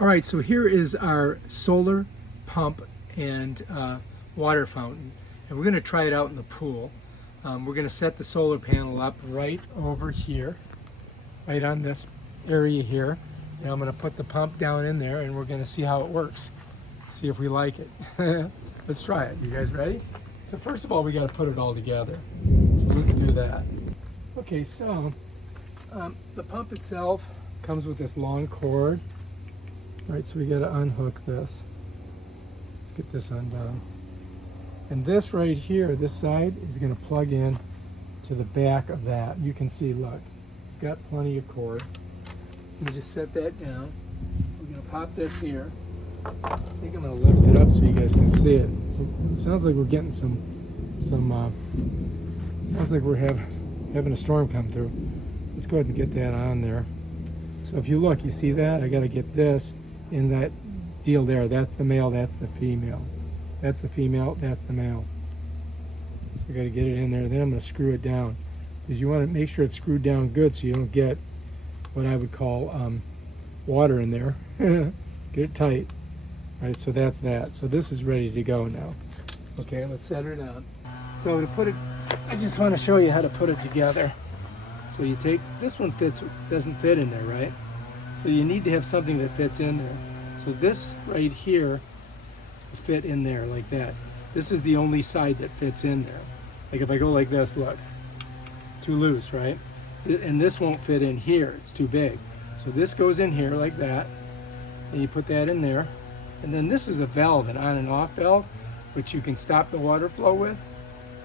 All right, so here is our solar pump and water fountain, and we're going to try it out in the pool. We're going to set the solar panel up right over here, right on this area here. And I'm going to put the pump down in there, and we're going to see how it works. See if we like it. Let's try it. You guys ready? So first of all, we got to put it all together. So let's do that. Okay, so the pump itself comes with this long cord. All right, so we got to unhook this. Let's get this undone. And this right here, this side, is going to plug in to the back of that. You can see, look, it's got plenty of cord. Let me just set that down. We're going to pop this here. I think I'm going to lift it up so you guys can see it. It sounds like we're getting sounds like we're having a storm come through. Let's go ahead and get that on there. So if you look, you see that? I got to get this in that deal there. That's the male, that's the female. That's the female, that's the male. So we got to get it in there. Then I'm going to screw it down, because you want to make sure it's screwed down good so you don't get what I would call water in there. Get it tight. All right, so that's that. So this is ready to go now. Okay, let's set it up. So to put it, I just want to show you how to put it together. So you take, this one doesn't fit in there, right? So you need to have something that fits in there. So this right here will fit in there like that. This is the only side that fits in there. Like if I go like this, look, too loose, right? And this won't fit in here, it's too big. So this goes in here like that, and you put that in there. And then this is a valve, an on and off valve, which you can stop the water flow with.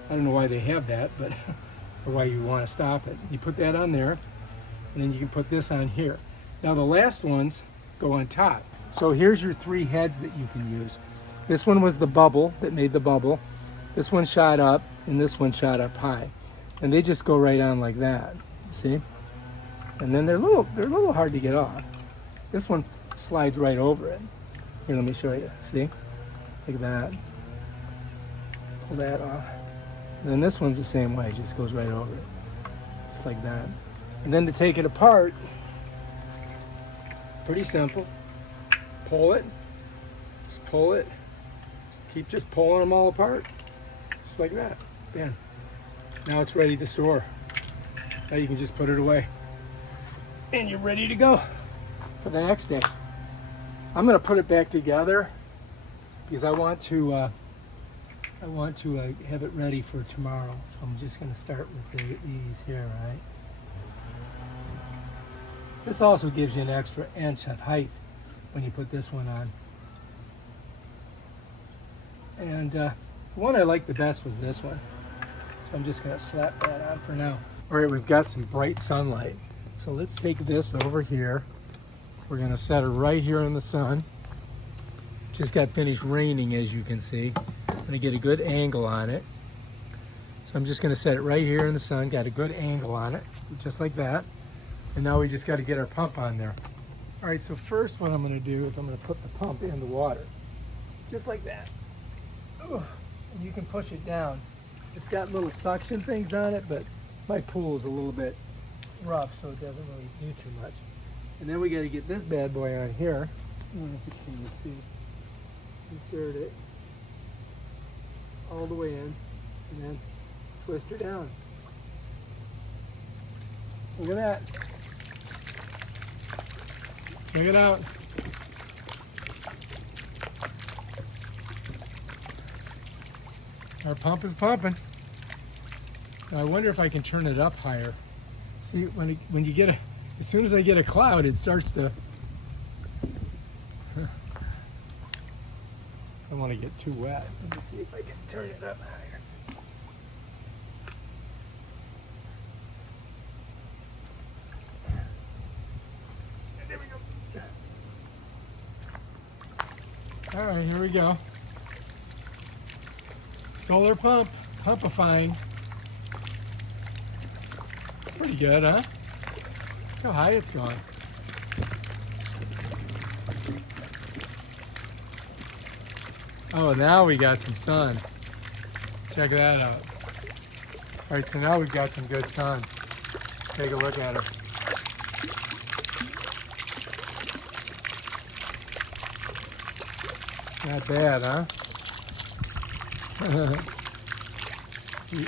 I don't know why they have that, but or why you want to stop it. You put that on there, and then you can put this on here. Now the last ones go on top. So here's your three heads that you can use. This one was the bubble that made the bubble. This one shot up, and this one shot up high. And they just go right on like that, see? And then they're a little hard to get off. This one slides right over it. Here, let me show you, see? Like that. Pull that off. And then this one's the same way, it just goes right over it. Just like that. And then to take it apart, pretty simple. Pull it, just pull it. Keep just pulling them all apart. Just like that, bam. Now it's ready to store. Now you can just put it away. And you're ready to go for the next day. I'm gonna put it back together because I want to have it ready for tomorrow. So I'm just gonna start with these here, right? This also gives you an extra inch of height when you put this one on. And the one I liked the best was this one. So I'm just gonna slap that on for now. All right, we've got some bright sunlight. So let's take this over here. We're gonna set it right here in the sun. Just got finished raining, as you can see. I'm gonna get a good angle on it. So I'm just gonna set it right here in the sun, got a good angle on it, just like that. And now we just gotta get our pump on there. All right, so first what I'm gonna do is I'm gonna put the pump in the water, just like that. Ooh, and you can push it down. It's got little suction things on it, but my pool is a little bit rough, so it doesn't really do too much. And then we gotta get this bad boy on here. I don't know if you can see. Insert it all the way in, and then twist her down. Look at that. Check it out. Our pump is pumping. Now I wonder if I can turn it up higher. See, when you get as soon as I get a cloud, it starts to. I don't want to get too wet. Let me see if I can turn it up higher. There we go. All right, here we go. Solar pump, pumpifying. It's pretty good, huh? Look how high it's going. Oh, now we got some sun. Check that out. All right, so now we've got some good sun. Let's take a look at it. Not bad, huh?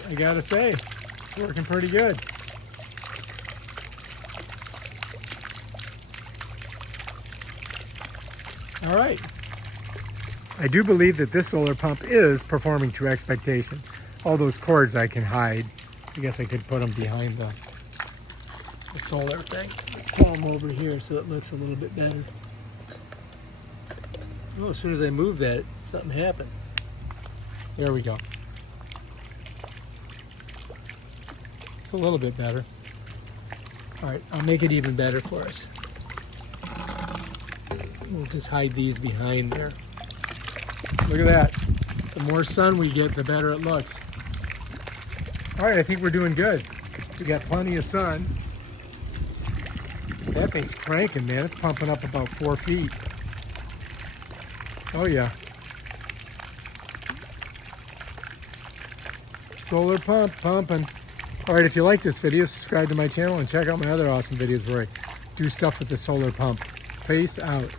I gotta say, it's working pretty good. All right. I do believe that this solar pump is performing to expectation. All those cords I can hide. I guess I could put them behind the solar thing. Let's pull them over here so it looks a little bit better. Oh, as soon as I move that, something happened. There we go. It's a little bit better. All right, I'll make it even better for us. We'll just hide these behind there. Look at that. The more sun we get, the better it looks. All right, I think we're doing good. We got plenty of sun. That thing's cranking, man. It's pumping up about 4 feet. Oh yeah. Solar pump, pumping. All right, if you like this video, subscribe to my channel and check out my other awesome videos where I do stuff with the solar pump. Peace out.